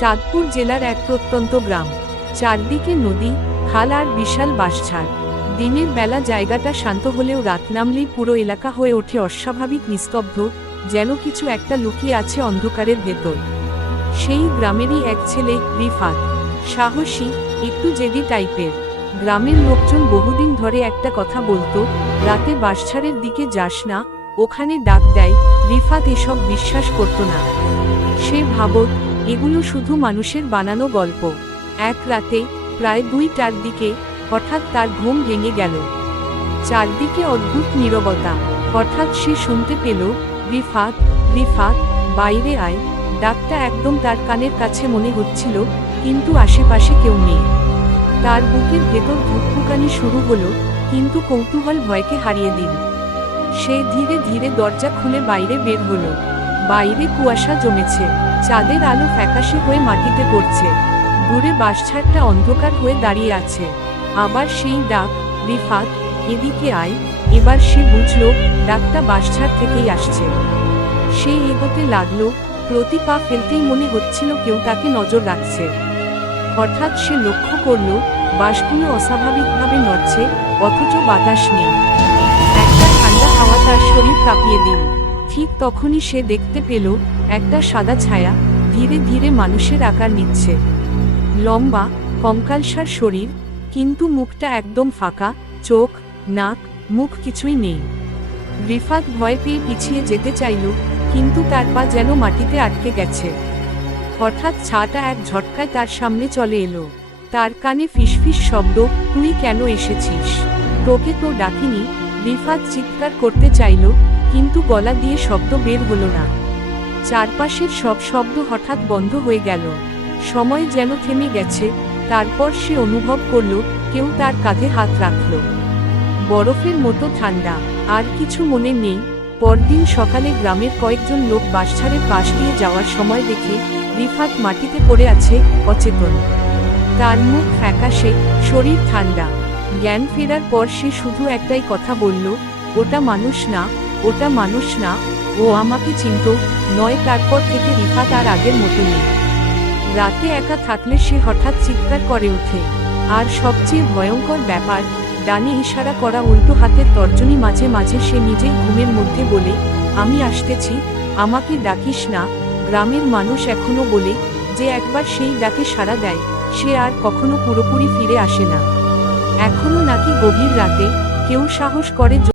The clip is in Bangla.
চাঁদপুর জেলার এক প্রত্যন্ত গ্রাম। চারদিকে নদী, খাল আর বিশাল বাঁশঝাড়। দিনের বেলা জায়গাটা শান্ত হলেও রাত নামলেই পুরো এলাকা হয়ে ওঠে অস্বাভাবিক নিস্তব্ধ, যেন কিছু একটা লুকিয়ে আছে অন্ধকারের ভেতর। সেই গ্রামেরই এক ছেলে, রিফাত। সাহসী, একটু জেদি টাইপের। গ্রামের লোকজন বহুদিন ধরে একটা কথা বলতো, রাতে বাঁশঝাড়ের দিকে যাস না, ওখানে ডাক দেয়। রিফাত এসব বিশ্বাস করত না। সে ভাবত, এগুলো শুধু মানুষের বানানো গল্প। এক রাতে, প্রায় 2টার দিকে, হঠাৎ তার ঘুম ভেঙে গেল। চারদিকে অদ্ভুত নীরবতা। হঠাৎ সে শুনতে পেল, রিফাত, রিফাত, বাইরে আয়। ডাকটা একদম তার কানের কাছে মনে হচ্ছিল, কিন্তু আশেপাশে কেউ নেই। তার বুকের ভেতর ধুকপুকানি শুরু হলো, কিন্তু কৌতূহল ভয়কে হারিয়ে দিল। সে ধীরে ধীরে দরজা খুলে বাইরে বের হলো। বাইরে কুয়াশা জমেছে, চাঁদের আলো ফ্যাকাশে হয়ে মাটিতে পড়ছে। দূরে বাঁশঝাড়টা অন্ধকার হয়ে দাঁড়িয়ে আছে। আবার সেই ডাক, রিফাত, এদিকে আয়। এবার সে বুঝল, ডাকটা বাঁশঝাড় থেকেই আসছে। সে এগোতে লাগলো, প্রতি পা ফেলতেই মনে হচ্ছিল কেউ তাকে নজর রাখছে। হঠাৎ সে লক্ষ্য করল, বাঁশগুলো অস্বাভাবিকভাবে নড়ছে, অথচ বাতাস নেই। একটা ঠান্ডা হাওয়া তার শরীর কাঁপিয়ে দিল। ঠিক তখনই সে দেখতে পেল, একটা সাদা ছায়া ধীরে ধীরে মানুষের আকার নিচ্ছে। লম্বা, কঙ্কালসার শরীর, কিন্তু মুখটা একদম ফাঁকা, চোখ, নাক, মুখ কিছুই নেই। রিফাত ভয় পেয়ে পিছিয়ে যেতে চাইল, কিন্তু তার পা যেন মাটিতে আটকে গেছে। হঠাৎ ছায়াটা এক ঝটকায় তার সামনে চলে এলো। তার কানে ফিসফিস শব্দ, তুই কেন এসেছিস? তোকে তো ডাকিনি। রিফাত চিৎকার করতে চাইল, কিন্তু গলা দিয়ে শব্দ বের হলো না। চারপাশের সব শব্দ হঠাৎ বন্ধ হয়ে গেল। সময় যেন থেমে গেছে। তারপর সে অনুভব করল, কেউ তার কাঁধে হাত রাখল। বরফের মতো ঠান্ডা। আর কিছু মনে নেই। পরদিন সকালে গ্রামের কয়েকজন লোক বাঁশঝাড়ের পাশ দিয়ে যাওয়ার সময় দেখে, রিফাত মাটিতে পড়ে আছে, অচেতন। তার মুখ ফ্যাকাশে, শরীর ঠান্ডা। জ্ঞান ফেরার পর সে শুধু একটাই কথা বলল, ওটা মানুষ না, ওটা মানুষ না, ও আমাকে চিনত নয়। তারপর থেকে রিফাত আর আগের মতো নেই। রাতে একা থাকলে সে হঠাৎ চিৎকার করে ওঠে। আর সবচেয়ে ভয়ঙ্কর ব্যাপার, ডানে ইশারা করা উল্টো হাতের তর্জনী মাঝে মাঝে সে নিজেই ঘুমের মধ্যে বলে, আমি আসতেছি, আমাকে ডাকিস না। গ্রামের মানুষ এখনো বলে, যে একবার সেই ডাকে সাড়া দেয়, সে আর কখনো পুরোপুরি ফিরে আসে না। এখনো নাকি গভীর রাতে কেউ সাহস করে